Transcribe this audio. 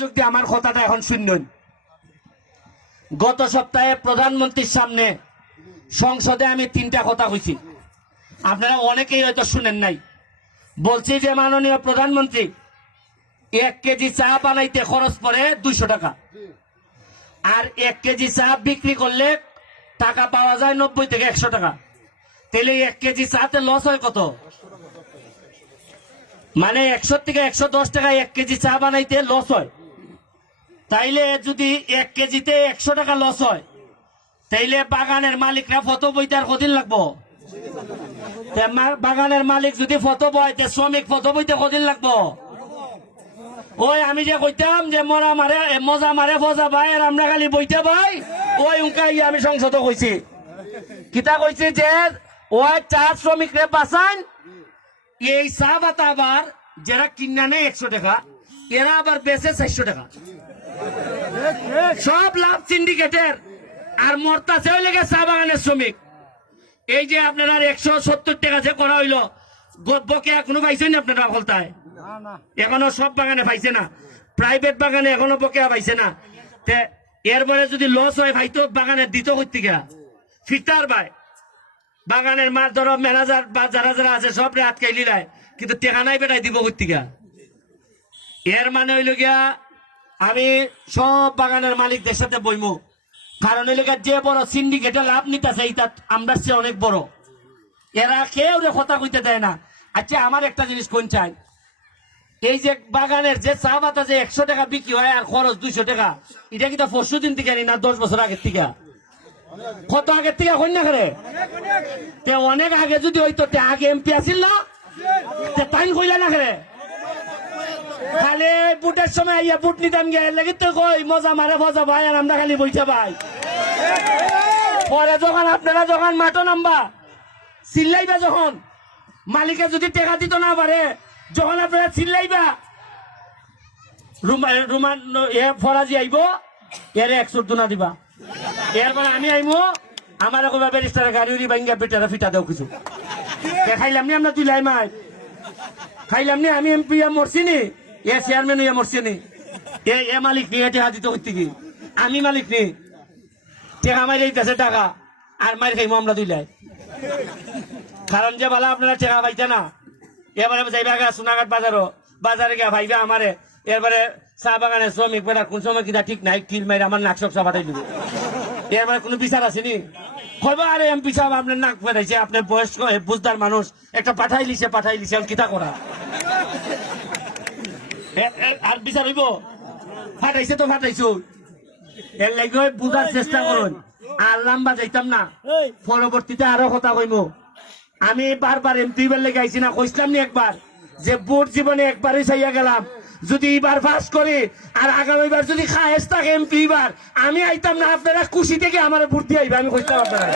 যুক্তি আমার কথাটা এখন শুনুন। গত সপ্তাহে প্রধানমন্ত্রীর সামনে সংসদে আমি 3টা কথা কইছি, আপনারা অনেকেই হয়তো শুনেন নাই। বলছি যে মাননীয় প্রধানমন্ত্রী 1 কেজি চা বানাইতে খরচ পড়ে 200 টাকা, আর 1 কেজি চা বিক্রি করলে টাকা পাওয়া যায় 90 থেকে 100 টাকা। তাহলে 1 কেজি চাতে লস হয় কত? মানে 100 থেকে 110 টাকা 1 কেজি চা বানাইতে লস হয়। তাইলে যদি 1 কেজিতে 100 টাকা লস হয়, তাইলে বাগানের মালিকরা ফটো বইতে কদিন লাগবো? বাগানের মালিক যদি ফটো বয়, শ্রমিক ফটো বইতে কদিন লাগবো? ওই আমি যে কইতাম যে মজা মারে ফজা ভাই আর আমরা খালি বইতে ভাই, ওই উনকাই আমি সংসদ কইছি। কিতা কইছি যে ওই চা শ্রমিকরে বাঁচান, এই চা বাতা আবার যারা কিনা নেই 100 টাকা, এরা আবার বেচে 400 টাকা। সব লাভ সিন্ডিকেটের, আর মরতাছে হইলে চা বাগানের শ্রমিক। এই যে আপনারা 170 টাকা যে করা হইলো, বকে এখনো পাইছেন আপনারা? বলতায় এখনো সব বাগানে পাইছে না, প্রাইভেট বাগানে এখনো বকেয়া পাইছে না। এরপরে যদি লস হয় ভাই তো বাগানের দিত করতে গা ফিটার ভাই বাগানের মাছ ধরো ম্যানেজার বা যারা যারা আছে সব রে আটকাই লিলায়, কিন্তু টেকা নাই বেটাই দিব করতে গা। এর মানে হইল গিয়া আমি সব বাগানের মালিকদের সাথে বইমু, কারণ হইল গিয়া যে বড় সিন্ডিকেটে লাভ নিতেছে এটা আমরা সে অনেক বড়, এরা কেউ রে কথা কইতে দেয় না। আচ্ছা আমার একটা জিনিস কোন চাই, এই যে বাগানের যে চা পাতা যে 100 টাকা বিক্রি হয় আর খরচ 200 টাকা, এটা কি তো 400 দিন থেকে না 10 বছর আগের থেকে? কত আগের থেকে হই না করে? অনেক আগে যদি হইতো আগে এমপি আসিল না, তাই কইলা না করে খালি বুটের সময় ইয়া বুট নিতাম গিয়ে লাগে তো কই মজা মারে ফজা ভাই আর আমরা খালি বইছা ভাই। পরে যখন আপনারা যখন মাঠো নামবা চিল্লাইবা, যখন মালিকে যদি টেকা দিত না পারে, যখন আপনারা চিল্লাইবা রুমান ফরাজি আইব এর 100 না দিবা, এরপরে আমি আইমো আমার কবা ব্যারিস্টারের গাড়ি উড়ি ভাঙ্গা বেটারা ফিটা দেও কিছু খাইলাম নি আমরা, তুই লাই মাই খাইলাম নি, আমি এমপি মরছি নি, এ চেয়ারম্যান হইয়া মরছি নি, এ মালিক নি, টেকা দিত করতে কি আমি মালিক নি, টেকা মারি দিতেছে টাকা আর মারি খাইমো আমরা দুই লাই। কারণ যে বলা আপনারা টেকা পাইতে না, এবারে যাইবা গা সোনাঘাট বাজারে গিয়া ভাইবা আমারে, এরপরে চা বাগানের শ্রমিক বেটা কোন সময় কিনা ঠিক নাই কিল মাইরে আমার নাক সব ফাটাই দিব, এরপরে কোনো বিচার আসেনি? কইবা আরে এমপি সাহেব আপনার নাক ফাটাইছে, আপনার বয়স্ক বুঝদার মানুষ একটা পাঠাই লিছে কিতা করা, আর বিচার হইব? ফাটাইছে তো ফাটাইছো, এর লাগে বুঝার চেষ্টা করুন। আর লম্বা যাইতাম না, পরবর্তীতে আরো কথা কইমু। আমি বারবার এমপি লেগে আইছি না, কইছিলাম নি একবার যে ভোট জীবনে একবারই চাইয়া গেলাম, যদি এবার পাস করি আর আগামীবার যদি খায়েস থাকে এমপি এবার আমি আইতাম না, আপনারা খুশি থেকে আমার ভোট দিয়ে আইবা, আমি কইছিলাম আপনারা।